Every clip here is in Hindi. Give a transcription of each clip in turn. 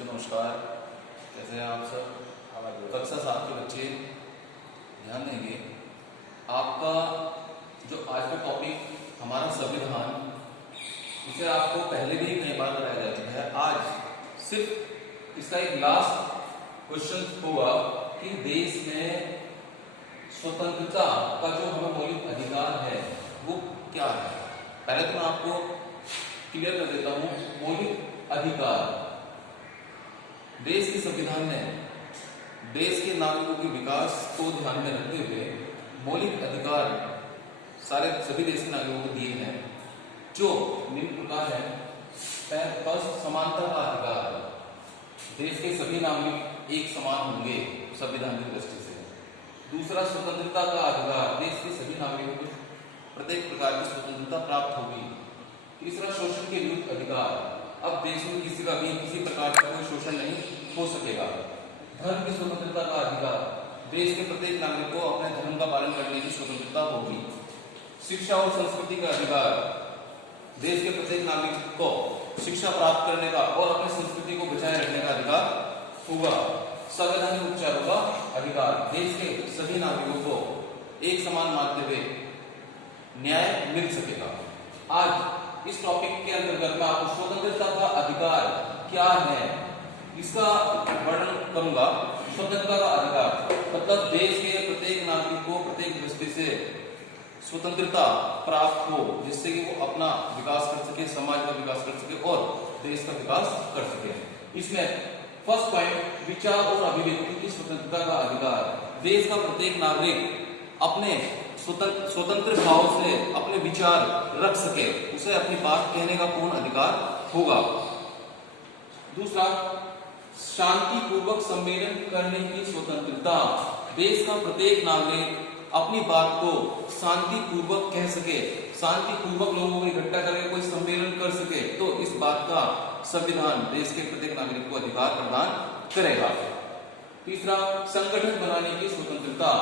बच्चों नमस्कार, कैसे हैं आप सब। कक्षा 7 के बच्चे ध्यान देंगे। आपका जो आज का टॉपिक हमारा संविधान, इसे आपको पहले भी कई बार कराया जा चुका है। आज सिर्फ इसका एक लास्ट क्वेश्चन होगा कि देश में स्वतंत्रता का जो हमें मौलिक अधिकार है वो क्या है। पहले तो मैं आपको क्लियर कर देता हूं। मौलिक अधिकार, देश के संविधान ने देश के नागरिकों के विकास को ध्यान में रखते हुए मौलिक अधिकार सभी देश के नागरिकों को दिए हैं, जो निम्न प्रकार है। फर्स्ट, समानता का अधिकार, देश के सभी नागरिक एक समान होंगे संविधान की दृष्टि से। दूसरा, स्वतंत्रता का अधिकार, देश के सभी नागरिकों को प्रत्येक प्रकार की स्वतंत्रता प्राप्त होगी। तीसरा, शोषण के विरुद्ध अधिकार, अब देश में किसी का भी किसी प्रकार का कोई शोषण नहीं हो सकेगा। धर्म की स्वतंत्रता का अधिकार, देश के प्रत्येक नागरिक को अपने धर्म का पालन करने की स्वतंत्रता होगी। शिक्षा और संस्कृति का अधिकार, देश के प्रत्येक नागरिक को शिक्षा प्राप्त करने का और अपनी संस्कृति को बचाए रखने का अधिकार होगा। संवैधानिक उपचारों का अधिकार, देश के सभी नागरिकों को एक समान मानते हुए न्याय मिल सकेगा। आज इस टॉपिक के अंतर्गत मैं आपको स्वतंत्रता का अधिकार क्या है इसका वर्णन करूंगा। स्वतंत्रता का अधिकार मतलब देश के प्रत्येक नागरिक को प्रत्येक दृष्टि से स्वतंत्रता प्राप्त हो, जिससे कि वो अपना विकास कर सके, समाज का विकास कर सके और देश का विकास कर सके। इसमें फर्स्ट पॉइंट, विचार और अभिव्यक्ति की स्वतंत्रता का अधिकार, देश का प्रत्येक नागरिक अपने स्वतंत्र भाव से अपने विचार रख सके, उसे अपनी बात कहने का पूर्ण अधिकार होगा। दूसरा, शांतिपूर्वक सम्मेलन करने की स्वतंत्रता, देश का प्रत्येक नागरिक अपनी बात को शांतिपूर्वक कह सके, शांतिपूर्वक लोगों को इकट्ठा करके कोई सम्मेलन कर सके, तो इस बात का संविधान देश के प्रत्येक नागरिक को अधिकार प्रदान करेगा। तीसरा, संगठन बनाने की स्वतंत्रता,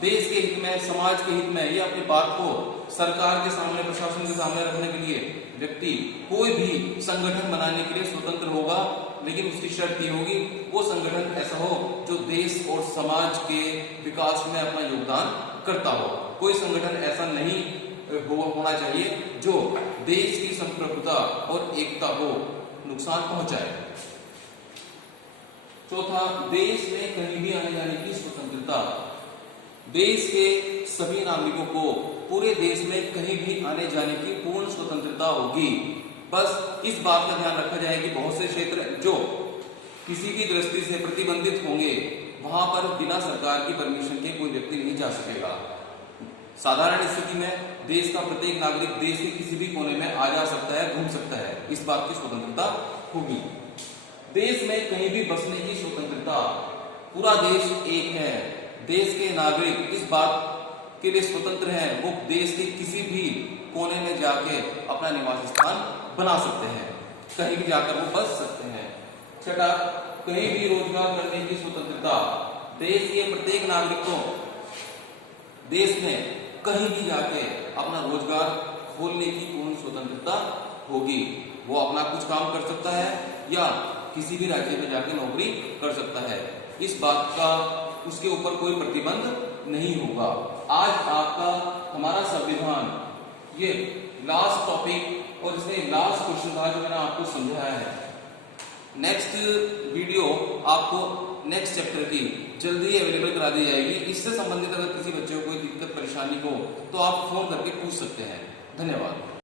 देश के हित में, समाज के हित में या अपनी बात को सरकार के सामने, प्रशासन के सामने रखने के लिए व्यक्ति कोई भी संगठन बनाने के लिए स्वतंत्र होगा, लेकिन उसकी शर्त ये होगी वो संगठन ऐसा हो जो देश और समाज के विकास में अपना योगदान करता हो। कोई संगठन ऐसा नहीं होना चाहिए जो देश की संप्रभुता और एकता को नुकसान पहुंचाए। चौथा, देश में कहीं भी आने जाने की स्वतंत्रता, देश के सभी नागरिकों को पूरे देश में कहीं भी आने जाने की पूर्ण स्वतंत्रता होगी। बस इस बात का ध्यान रखा जाए कि बहुत से क्षेत्र जो किसी की दृष्टि से प्रतिबंधित होंगे, वहां पर बिना सरकार की परमिशन के कोई व्यक्ति नहीं जा सकेगा। साधारण स्थिति में देश का प्रत्येक नागरिक देश के किसी भी कोने में आ जा सकता है, घूम सकता है, इस बात की स्वतंत्रता होगी। देश में कहीं भी बसने की स्वतंत्रता, पूरा देश एक है, देश के नागरिक इस बात के लिए स्वतंत्र हैं, वो देश के किसी भी कोने में जाके अपना निवास स्थान बना सकते हैं, कहीं भी जाकर वो बस सकते हैं। छठा, कहीं भी रोजगार करने की स्वतंत्रता, देश के प्रत्येक नागरिक को देश में कहीं भी जाके अपना रोजगार खोलने की पूर्ण स्वतंत्रता होगी। वो अपना कुछ काम कर सकता है या किसी भी राज्य में जाके नौकरी कर सकता है, इस बात का उसके ऊपर कोई प्रतिबंध नहीं होगा। आज आपका हमारा संविधान ये लास्ट टॉपिक और इसमें लास्ट क्वेश्चन था जो मैंने आपको समझाया है। नेक्स्ट वीडियो आपको नेक्स्ट चैप्टर की जल्दी अवेलेबल करा दी जाएगी। इससे संबंधित अगर किसी बच्चे को कोई दिक्कत परेशानी हो तो आप फोन करके पूछ सकते हैं। धन्यवाद।